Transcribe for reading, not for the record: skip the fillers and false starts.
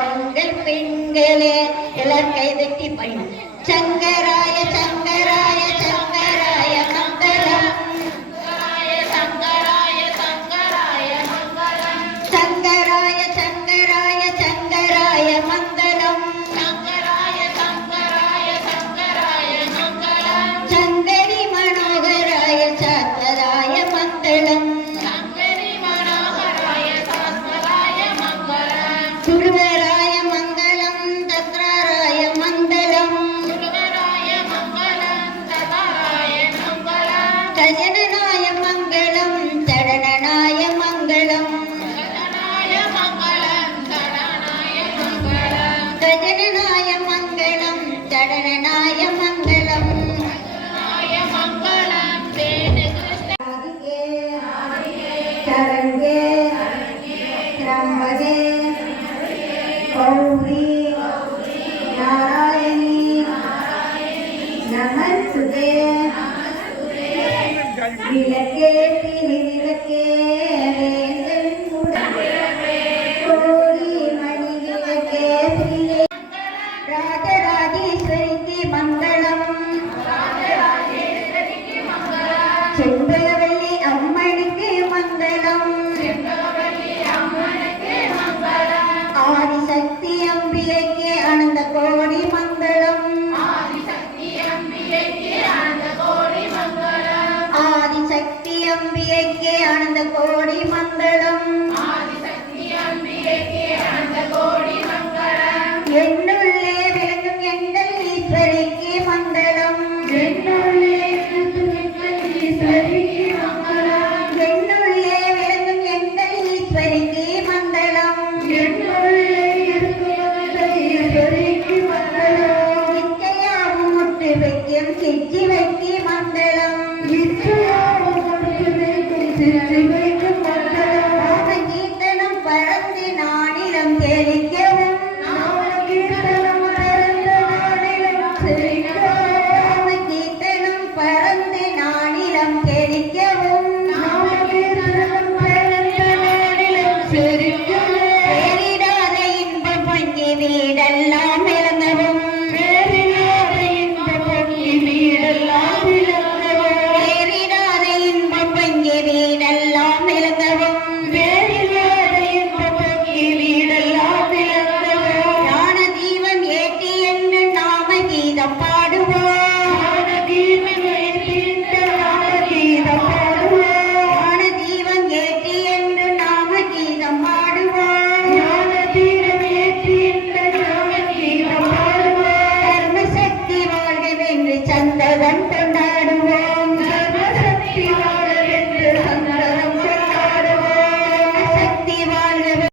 பாருங்கள் பெண்களே எல்லாரும் கைதட்டி பண்ணு. சங்கராய சங்கராய சங்கராய மங்களம், சங்கராய சங்கராய மங்களம், சங்கராய சங்கராய சங்கராய மங்களம், சங்கராய சங்கராய சங்கராய மங்களம், சங்கரி மனோகராய சாஸ்வதாய மங்களம், சங்கரி மனோகராய சாஸ்வதாய மங்களம், குருவராய மங்களம் தத்ராய மங்களம், குருவராய மங்களம் தத்ராய மங்களம், கஜனநாய மங்களம் சரணநாய மங்களம், கஜனநாய மங்களம் சரணநாய மங்களம், கஜனநாய மங்களம் சரணநாய மங்களம், கஜனநாய மங்களம் வேத கிருஷ்ணாதிகே சரண்யே திரம்பகே கௌரி நாராயணி நமஸ்துதே விளக்கே திருவிளக்கே வேந்தன் கோடி மணி விளக்கே பிரியே ராஜராஜேஸ்வரிக்கு மங்களம், செண்பகவல்லி அம்மனுக்கு மங்களம், ஆதிசக்தி அம்பிகைக்கு அனந்த கோடி மங்களம், ஆதிசக்தி அம்பிகைக்கு அனந்த கோடி மங்களம், ஆதிசக்தி அம்பிகைக்கு அனந்த கோடி மங்களம், ஆதிசக்தி அம்பிகைக்கு அனந்த கோடி மங்களம், என்னுள்ளே விளங்கும் எங்கள் ஈஸ்வரிக்கு மங்களம், என்னுள்ளே விளங்கும் எங்கள் ஈஸ்வரிக்கு மங்களம், என்னுள்ளே விளங்கும் எங்கள் ஈஸ்வரிக்கு மங்களம், என்னுள்ளே இருக்கும் எங்கள் ஈஸ்வரிக்கு மங்களம், நிச்சயாவும் முட்டு வைக்கும் சிச்சி வைக்கு மங்களம், நிச்சயாவும் முட்டு வைக்கும் சிச்சி வைக்கு மங்களம், நாமகீர்த்தனம் பறந்து நானிலம் தெளிக்கவும், நாமகீர்த்தனம் பறந்து நானிலம் தெளிக்கவும், நாமகீர்த்தனம் பறந்து நானிலம் தெளிக்கவும், நாமகீர்த்தனம் பறந்து நானிலம் தெளிக்கவும், பேரிடாத இன்பம் பங்கி வீடெல்லாம்